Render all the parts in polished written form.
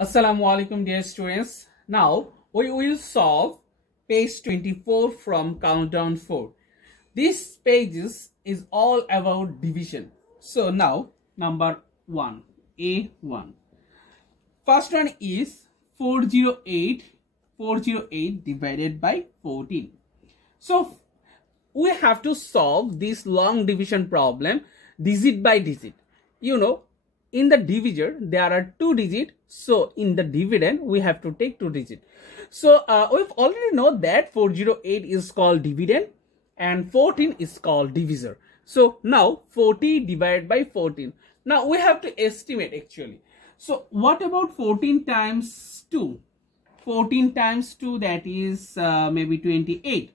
Assalamu alaikum dear students. Now we will solve page 24 from countdown 4. This page is all about division. So now number 1, A1. First one is 408 divided by 14. So we have to solve this long division problem digit by digit. In the divisor there are 2 digits, so in the dividend we have to take 2 digits. So we've already know that 408 is called dividend and 14 is called divisor. So now 40 divided by 14. Now we have to estimate actually. So what about 14 times 2? 14 times 2, that is maybe 28.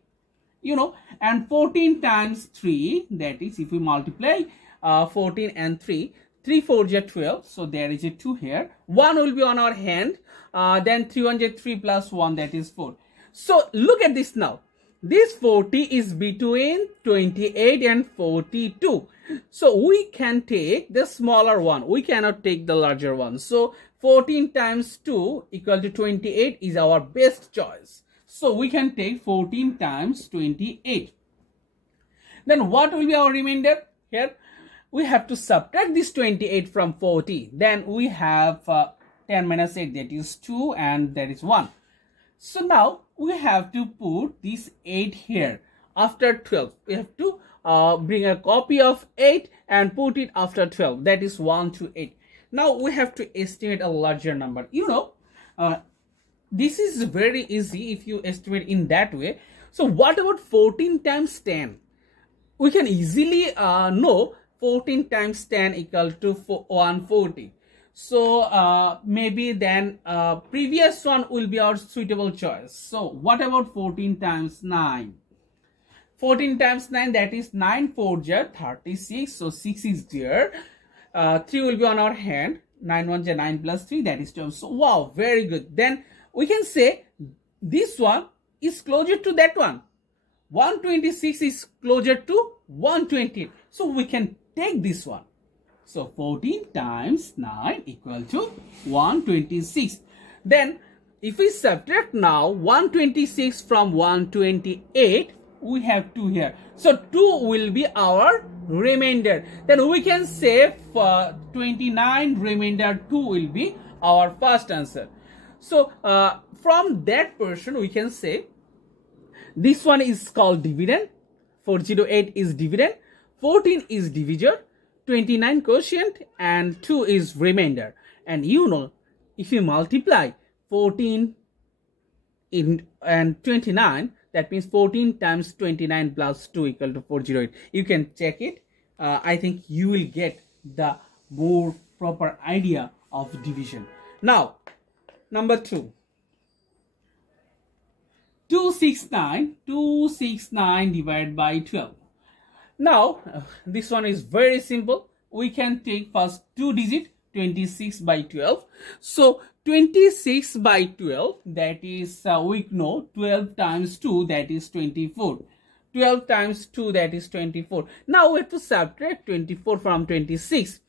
And 14 times 3, that is, if we multiply 14 and 3, 3 4 is 12, so there is a 2 here. 1 will be on our hand. Then 3 1 is 3 plus 1, that is 4. So look at this now. This 40 is between 28 and 42. So we can take the smaller one. We cannot take the larger one. So 14 times 2 equal to 28 is our best choice. So we can take 14 times 28. Then what will be our remainder here? We have to subtract this 28 from 40. Then we have 10 minus 8, that is 2, and that is 1. So now we have to put this 8 here after 12. We have to bring a copy of 8 and put it after 12. That is 1 to 8. Now we have to estimate a larger number. This is very easy if you estimate in that way. So what about 14 times 10? We can easily know 14 times 10 equal to 140. So maybe then previous one will be our suitable choice. So what about 14 times 9? 14 times 9, that is 9 4 is 36. So 6 is there. 3 will be on our hand. 9 1 is 9 plus 3, that is 12. So wow, very good. Then we can say this one is closer to that one. 126 is closer to 120. So we can take this one. So 14 times 9 equal to 126. Then if we subtract now 126 from 128, we have 2 here. So 2 will be our remainder. Then we can say for 29 remainder 2 will be our first answer. So from that portion we can say this one is called dividend. 408 is dividend. 14 is divisor, 29 quotient, and 2 is remainder. And if you multiply 14 and 29, that means 14 times 29 plus 2 equal to 408. You can check it. I think you will get the more proper idea of division. Now, number 2. 269 divided by 12. Now, this one is very simple. We can take first 2 digit, 26 by 12. So, 26 by 12, that is, we know 12 times 2, that is 24. 12 times 2, that is 24. Now, we have to subtract 24 from 26.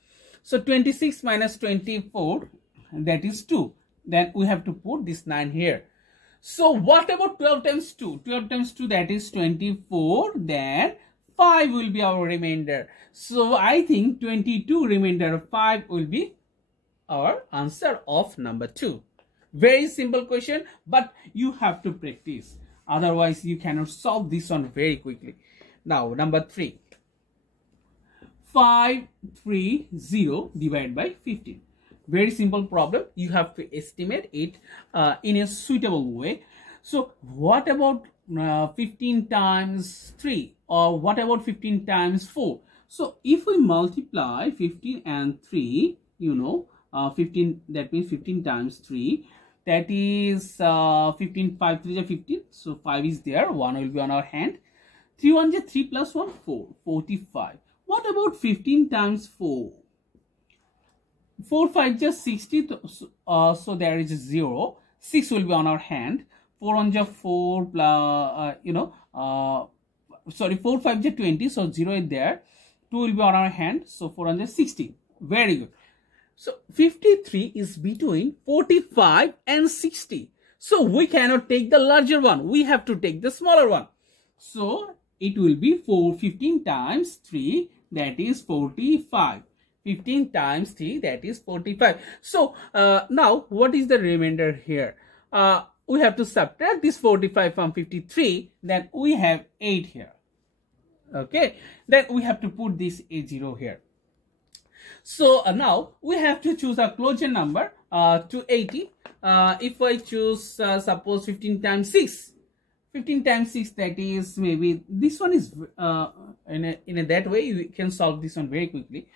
So, 26 minus 24, that is 2. Then, we have to put this 9 here. So, what about 12 times 2? 12 times 2, that is 24. Then, 5 will be our remainder. So I think 22 remainder of 5 will be our answer of number 2. Very simple question, but you have to practice. Otherwise, you cannot solve this one very quickly. Now, number 3. 530 divided by 15. Very simple problem. You have to estimate it in a suitable way. So what about 15 times 3, or what about 15 times 4? So if we multiply 15 and 3, 15, that means 15 times 3, that is 15, 5 3 is 15. So 5 is there, 1 will be on our hand. 3 1 is 3 plus 1, 4, 45. What about 15 times 4? 4 5 is 60, so there is 0. 6 will be on our hand. 4 1 is 4 plus, 4 5 is 20, so 0 is there. 2 will be on our hand, so 4 1 is 60. Very good. So 53 is between 45 and 60. So we cannot take the larger one. We have to take the smaller one. So it will be 15 times 3, that is 45. 15 times 3, that is 45. So now what is the remainder here? We have to subtract this 45 from 53. Then we have 8 here. Okay. Then we have to put this A0 here. So now we have to choose a closure number to 80. If I choose suppose 15 times 6. 15 times 6, that is maybe this one is in that way you can solve this one very quickly.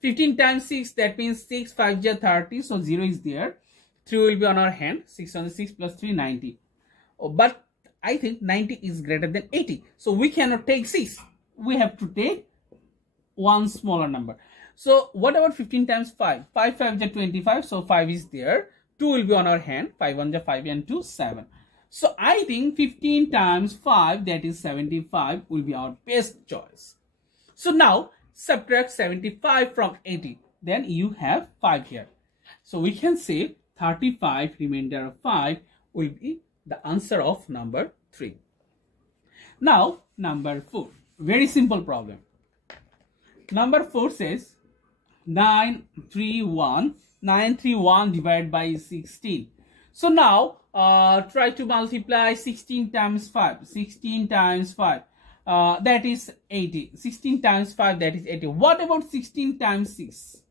15 times 6, that means 6 5 is 30, so 0 is there. 3 will be on our hand. 6 on the 6 plus 3, 90. Oh, but I think 90 is greater than 80. So we cannot take 6. We have to take one smaller number. So what about 15 times 5? 5 5 is 25, so 5 is there. 2 will be on our hand. 5 1 is 5 and 2, 7. So I think 15 times 5, that is 75, will be our best choice. So now subtract 75 from 80. Then you have 5 here. So we can say 35 remainder of 5 will be the answer of number 3. Now number 4. Very simple problem. Number 4 says 931 divided by 16. So now try to multiply 16 times 5. 16 times 5, that is 80. 16 times 5, that is 80. What about 16 times 6?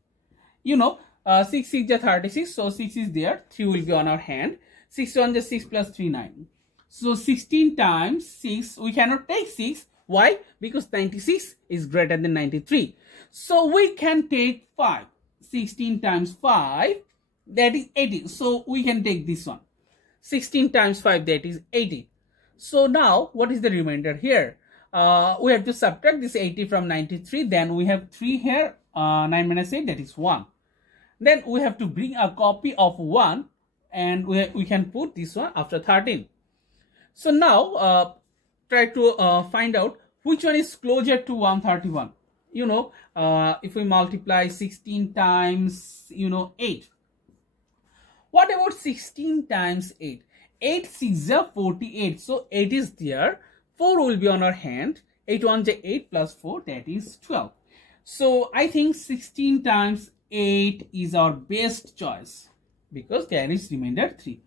You know, 6 is 36, so 6 is there. 3 will be on our hand. 6 1 is 6 plus 3, 9. So 16 times 6, we cannot take 6. Why? Because 96 is greater than 93. So we can take 5. 16 times 5, that is 80. So we can take this one. 16 times 5, that is 80. So now what is the remainder here? We have to subtract this 80 from 93. Then we have 3 here. 9 minus 8, that is 1. Then we have to bring a copy of 1. And we can put this one after 13. So now try to find out which one is closer to 131. You know, if we multiply 16 times, 8. What about 16 times 8? 8 6 are 48. So 8 is there. 4 will be on our hand. 8 1 is 8 plus 4, that is 12. So I think 16 times 8 is our best choice because there is remainder 3.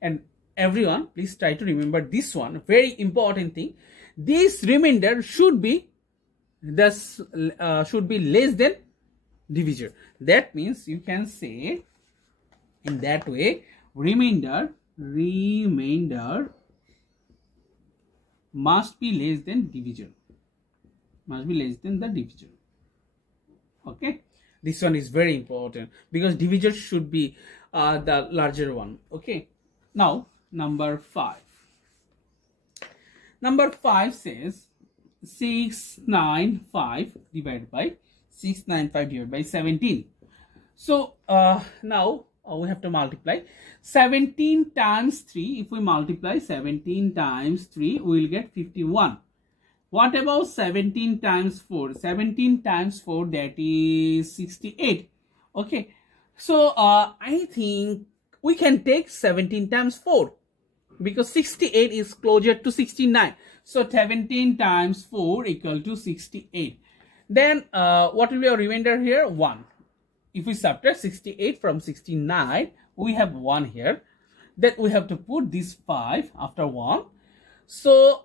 And everyone, please try to remember this one. Very important thing. This remainder should be less than divisor. That means you can say in that way, remainder must be less than divisor. Must be less than the divisor. Okay, this one is very important because divisor should be the larger one. Okay, now number 5. Number 5 says 695 divided by 17. So now we have to multiply 17 times 3. If we multiply 17 times 3, we will get 51. What about 17 times 4? 17 times 4, that is 68. Okay, so I think we can take 17 times 4 because 68 is closer to 69. So 17 times 4 equal to 68. Then what will be our remainder here? 1. If we subtract 68 from 69, we have 1 here. Then we have to put this 5 after 1. So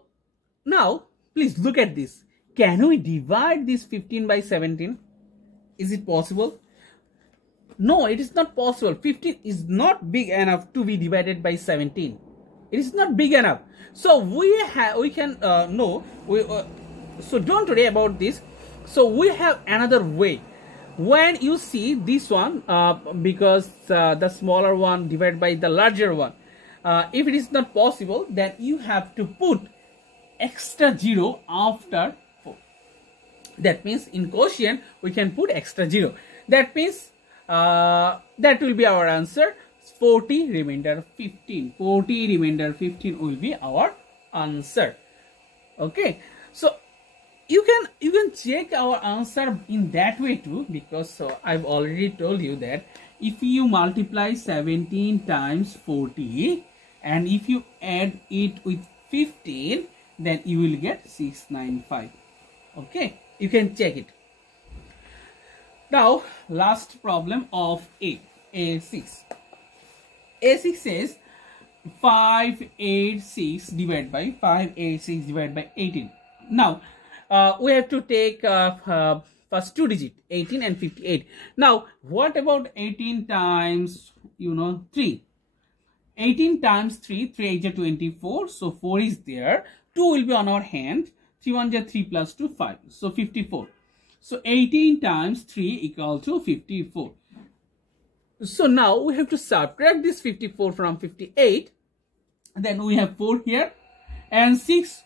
now please look at this. Can we divide this 15 by 17? Is it possible? No, it is not possible. 15 is not big enough to be divided by 17. It is not big enough. So we can so don't worry about this. So we have another way. When you see this one, because the smaller one divided by the larger one, if it is not possible, then you have to put extra 0 after 4. That means in quotient we can put extra 0. That means that will be our answer. 40 remainder 15. 40 remainder 15 will be our answer. Okay, so you can check our answer in that way too, because I've already told you that if you multiply 17 times 40 and if you add it with 15, then you will get 695. Okay, you can check it. Now last problem of A6. A6 says 586 divided by 18. Now we have to take first two digit 18 and 58. Now what about 18 times 3? 18 times 3, 3 is 24, so 4 is there, 2 will be on our hand, 3 1 is 3 plus 2 5, so 54. So 18 times 3 equal to 54. So now we have to subtract this 54 from 58. Then we have 4 here and 6.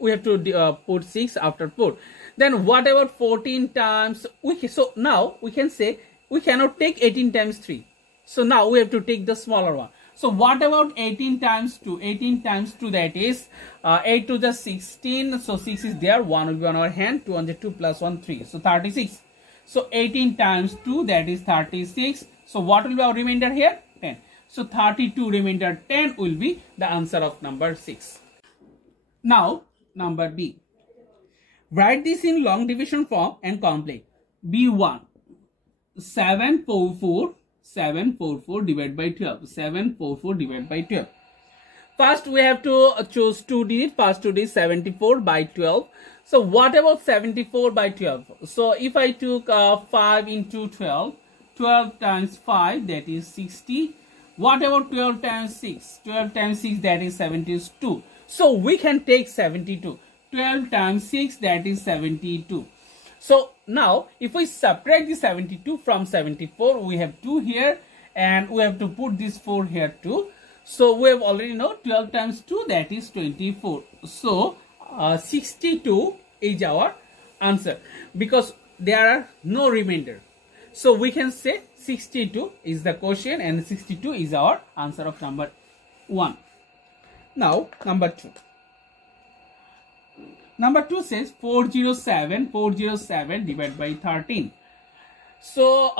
We have to put 6 after 4. Then what about 14 times? So now we can say we cannot take 18 times 3. So now we have to take the smaller one. So what about 18 times 2? 18 times 2, that is 8 to the 16. So 6 is there. 1 will be on our hand. 2 on the 2 plus 1, 3. So 36. So 18 times 2, that is 36. So what will be our remainder here? 10. So 32 remainder 10 will be the answer of number 6. Now number B. Write this in long division form and complete. B1. 744 divided by 12. 744 divided by 12. First we have to choose 2 digits. First 2 digits 74 by 12. So what about 74 by 12? So if I took 5 into 12, 12 times 5, that is 60. What about 12 times 6? 12 times 6, that is 72. So we can take 72. 12 times 6, that is 72. So now if we subtract the 72 from 74, we have 2 here and we have to put this 4 here too. So we have already know 12 times 2, that is 24. So 62 is our answer because there are no remainder. So we can say 62 is the quotient and 62 is our answer of number 1. Now number 2. Number 2 says 407 divided by 13. So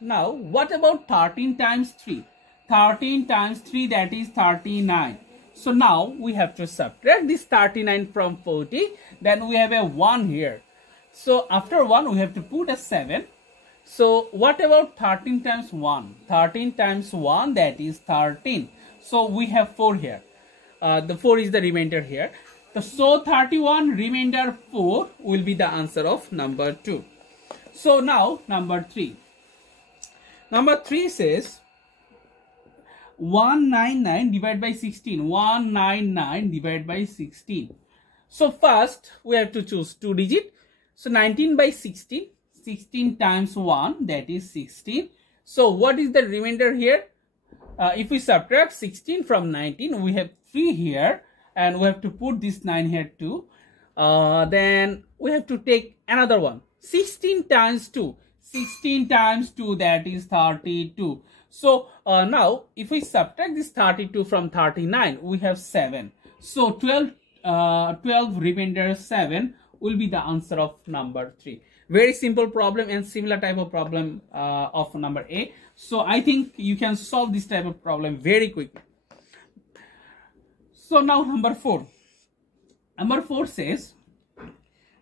now what about 13 times 3? 13 times 3, that is 39. So now we have to subtract this 39 from 40. Then we have a 1 here. So after 1 we have to put a 7. So what about 13 times 1? 13 times 1, that is 13. So we have 4 here. The 4 is the remainder here. So 31 remainder 4 will be the answer of number 2. So now number 3. Number 3 says 199 divided by 16. 199 divided by 16. So first we have to choose 2 digit. So 19 by 16. 16 times 1, that is 16. So what is the remainder here? If we subtract 16 from 19, we have 3 here. And we have to put this 9 here too. Then we have to take another one. 16 times 2. 16 times 2, that is 32. So now if we subtract this 32 from 39, we have 7. So 12 remainder 7 will be the answer of number 3. Very simple problem and similar type of problem of number A. So I think you can solve this type of problem very quickly. So now number 4. Number 4 says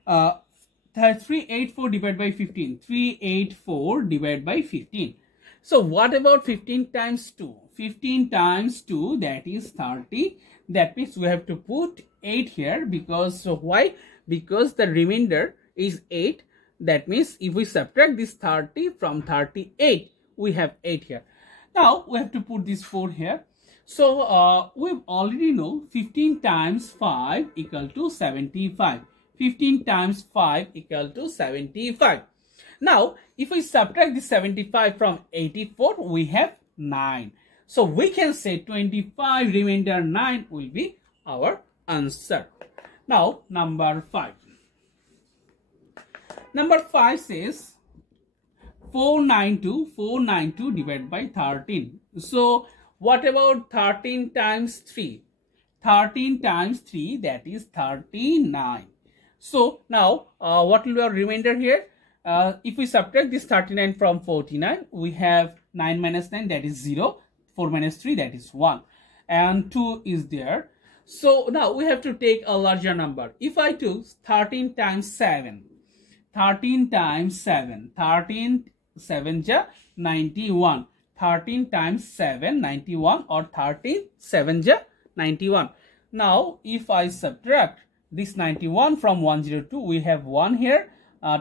384 divided by 15. 384 divided by 15. So what about 15 times 2? 15 times 2, that is 30. That means we have to put 8 here because why? Because the remainder is 8. That means if we subtract this 30 from 38, we have 8 here. Now we have to put this 4 here. So we already know 15 times 5 equal to 75. 15 times 5 equal to 75. Now if we subtract this 75 from 84, we have 9. So we can say 25 remainder 9 will be our answer. Now number 5. Number 5 says 492 divided by 13. So what about 13 times 3? 13 times 3, that is 39. So now what will be our remainder here? if we subtract this 39 from 49, we have 9 minus 9, that is 0. 4 minus 3, that is 1. And 2 is there. So now we have to take a larger number. If I took 13 times 7, 13 times 7, 13 7 ja 91. 13 times 7, 91, or 13 7 ja 91. Now if I subtract this 91 from 102, we have 1 here.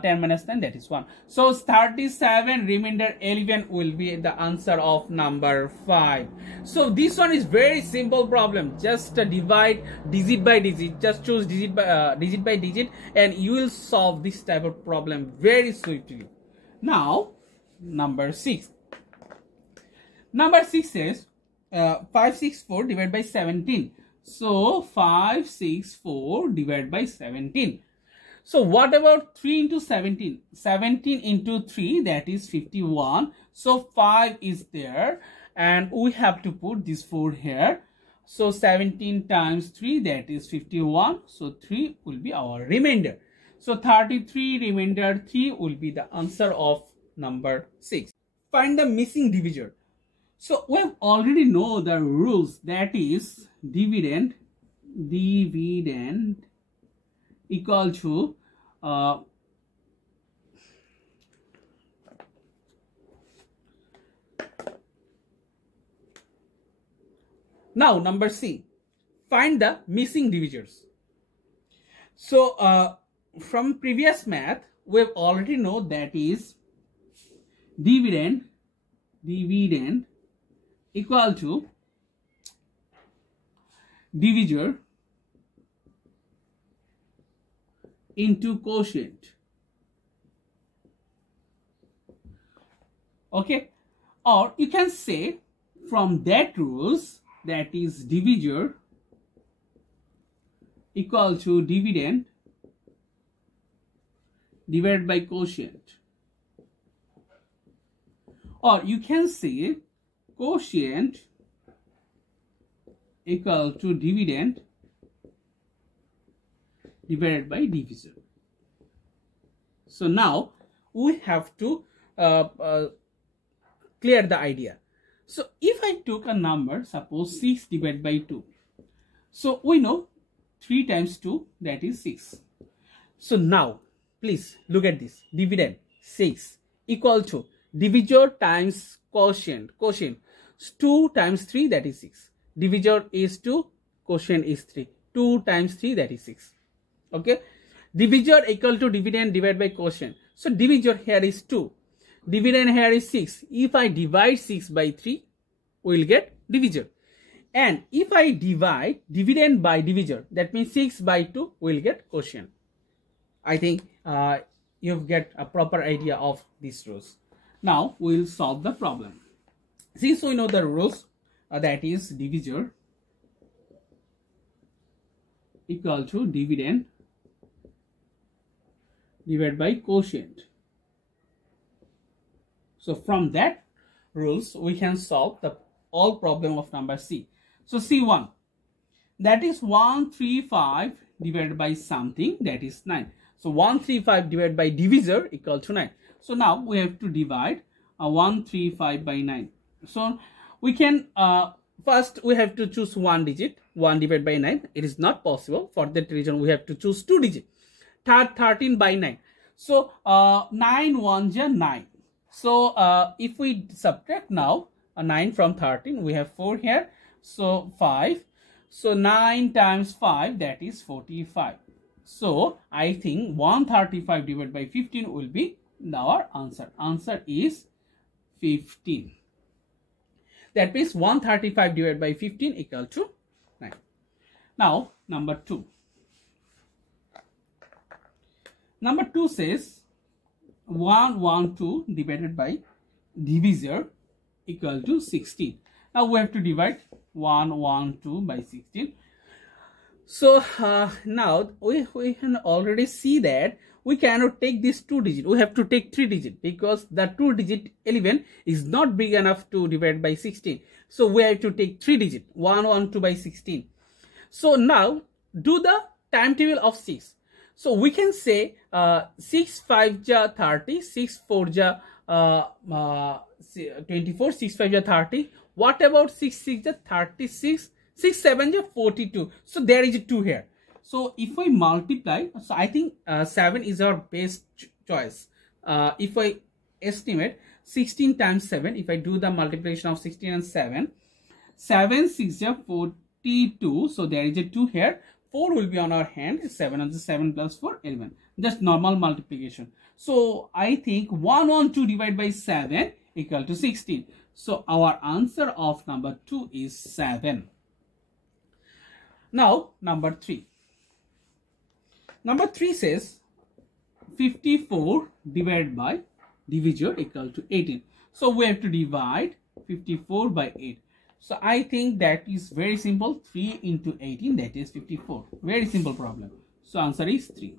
10 minus 10, that is 1. So 37 remainder 11 will be the answer of number 5. So this one is very simple problem. Just divide digit by digit. Just choose digit by digit, and you will solve this type of problem very swiftly. Now number 6. Number 6 says 564 divided by 17. So 564 divided by 17. So what about 3 into 17? 17 into 3, that is 51. So 5 is there, and we have to put this 4 here. So 17 times 3, that is 51. So 3 will be our remainder. So 33 remainder 3 will be the answer of number 6. Find the missing divisor. So we already know the rules, that is dividend equal to now number C, find the missing divisors. So from previous math we have already know that is dividend equal to divisor into quotient. Okay, or you can say from that rules, that is divisor equal to dividend divided by quotient, or you can say quotient equal to dividend divided by divisor. So now we have to clear the idea. So if I took a number, suppose 6 divided by 2. So we know 3 times 2, that is 6. So now please look at this. Dividend 6 equal to divisor times quotient. Quotient 2 times 3, that is 6. Divisor is 2, quotient is 3. 2 times 3, that is 6. Okay, divisor equal to dividend divided by quotient. So divisor here is 2, dividend here is 6. If I divide 6 by 3, we will get divisor. And if I divide dividend by divisor, that means 6 by 2, we will get quotient. I think you get a proper idea of these rules. Now we will solve the problem. Since we know the rules, that is divisor equal to dividend divided by quotient. So from that rules we can solve the all problem of number C. So C1, that is 135 divided by something, that is 9. So 135 divided by divisor equal to 9. So now we have to divide 135 by 9. So we can first we have to choose one digit. 1 divided by 9, it is not possible. For that reason we have to choose 2 digits. 13 by 9. So 9 1 ja 9. So if we subtract now 9 from 13, we have 4 here. So 5. So 9 times 5, that is 45. So I think 135 divided by 15 will be our answer. Answer is 15. That means 135 divided by 15 equal to 9. Now number 2. Number 2 says 112 divided by divisor equal to 16. Now we have to divide 112 by 16. So now we can already see that we cannot take this 2 digit. We have to take 3 digit because the 2 digit 11 is not big enough to divide by 16. So we have to take 3 digit, 112 by 16. So now do the timetable of 6. So we can say 6 5 ja 30, 6 4 ja 24, 6 5 ja 30. What about 6 6 ja 36, 6 7 ja 42? So there is a 2 here. So if I multiply, so I think 7 is our best choice. If I estimate 16 times 7, if I do the multiplication of 16 and 7, 7 6 ja 42. So there is a 2 here. 4 will be on our hand. 7 and 7 plus 4, 11. Just normal multiplication. So I think 112 divided by 7 equal to 16. So our answer of number 2 is 7. Now number 3. Number 3 says 54 divided by divisor equal to 18. So we have to divide 54 by 8. So I think that is very simple. 3 into 18, that is 54. Very simple problem. So answer is 3.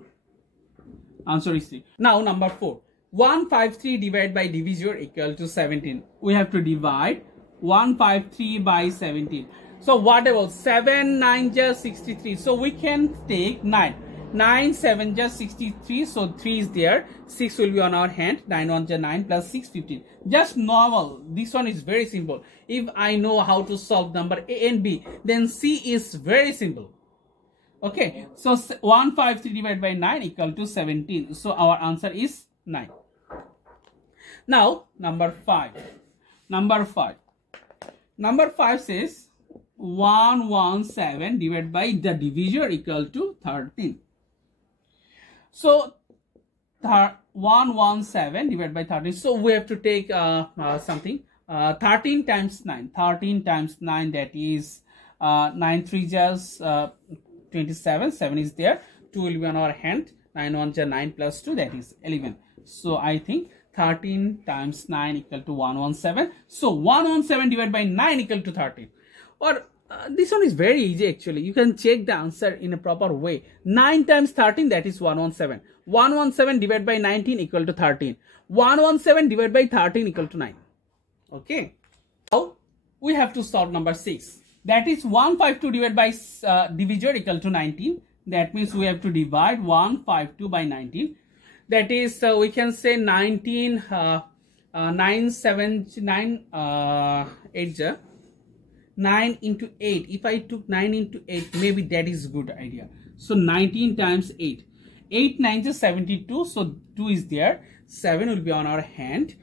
Answer is 3. Now number 4. 153 divided by divisor equal to 17. We have to divide 153 by 17. So what about 7 9 just 63? So we can take 9. 9 7 just 63. So 3 is there. 6 will be on our hand. 9 1 just 9 plus 6 15. Just normal. This one is very simple. If I know how to solve number A and B, then C is very simple. Okay. So 153 divided by 9 equal to 17. So our answer is 9. Now number 5. Number 5. Number 5 says 117 divided by the divisor equal to 13. So 117 divided by 13. So we have to take something. 13 times 9. 13 times 9, that is 9 3 just 27. 7 is there. 2 will be on our hand. 9 1 just 9 plus 2, that is 11. So I think 13 times 9 equal to 117. So 117 divided by 9 equal to 13. Or this one is very easy actually. You can check the answer in a proper way. 9 times 13, that is 117. 117 divided by 19 equal to 13. 117 divided by 13 equal to 9. Okay. Now we have to solve number 6. That is 152 divided by divisor equal to 19. That means we have to divide 152 by 19. That is we can say 19 9 7 9 8 9 into 8. If I took 9 into 8, maybe that is a good idea. So 19 times 8. 8 9 is 72. So 2 is there. 7 will be on our hand.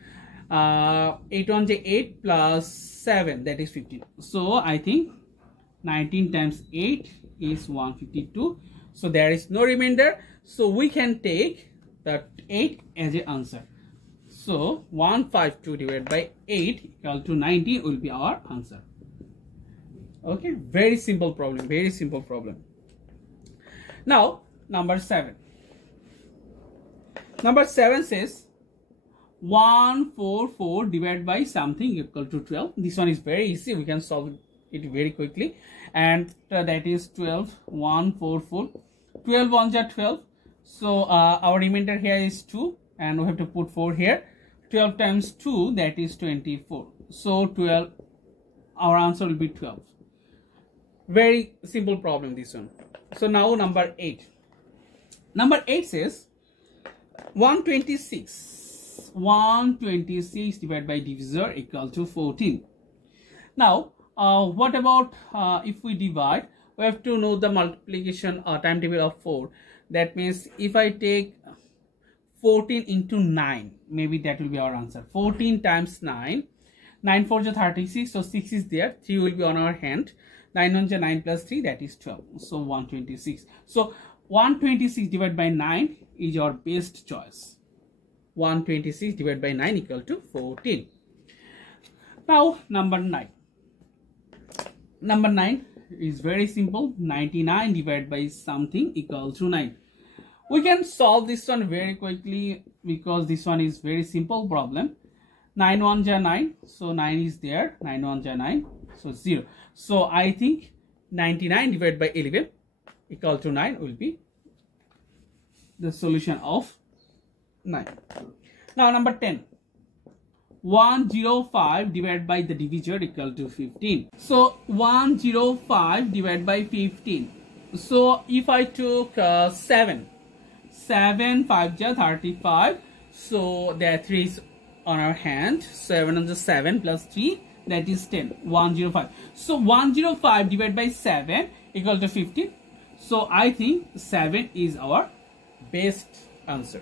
8 1 is 8 plus 7, that is 15. So I think 19 times 8 is 152. So there is no remainder. So we can take the 8 as an answer. So 152 divided by 8 equal to 90 will be our answer. Okay, very simple problem, very simple problem. Now number 7. Number 7 says 144 divided by something equal to 12. This one is very easy. We can solve it very quickly. And that is 12. 144. 12 ones are 12. So our remainder here is 2. And we have to put 4 here. 12 times 2, that is 24. So 12. Our answer will be 12. Very simple problem, this one. So now number 8. Number 8 says 126. 126 divided by divisor equal to 14. Now what about if we divide? We have to know the multiplication timetable of 4. That means if I take 14 into 9, maybe that will be our answer. 14 times 9. 9 4 is 36. So 6 is there. 3 will be on our hand. 9 1 is 9 plus 3, that is 12. So 126. So 126 divided by 9 is your best choice. 126 divided by 9 equal to 14. Now number 9. Number 9 is very simple. 99 divided by something equal to 9. We can solve this one very quickly because this one is very simple problem. 9 1 is 9. So 9 is there. 9 1 is 9. So 0. So I think 99 divided by 11 equal to 9 will be the solution of 9. Now number 10. 105 divided by the divisor equal to 15. So 105 divided by 15. So if I took 7, 7 5 ja 35. So there are 3 on our hand. 7 on the 7 plus 3, that is 10. 105. So 105 divided by 7 equal to 15. So I think 7 is our best answer.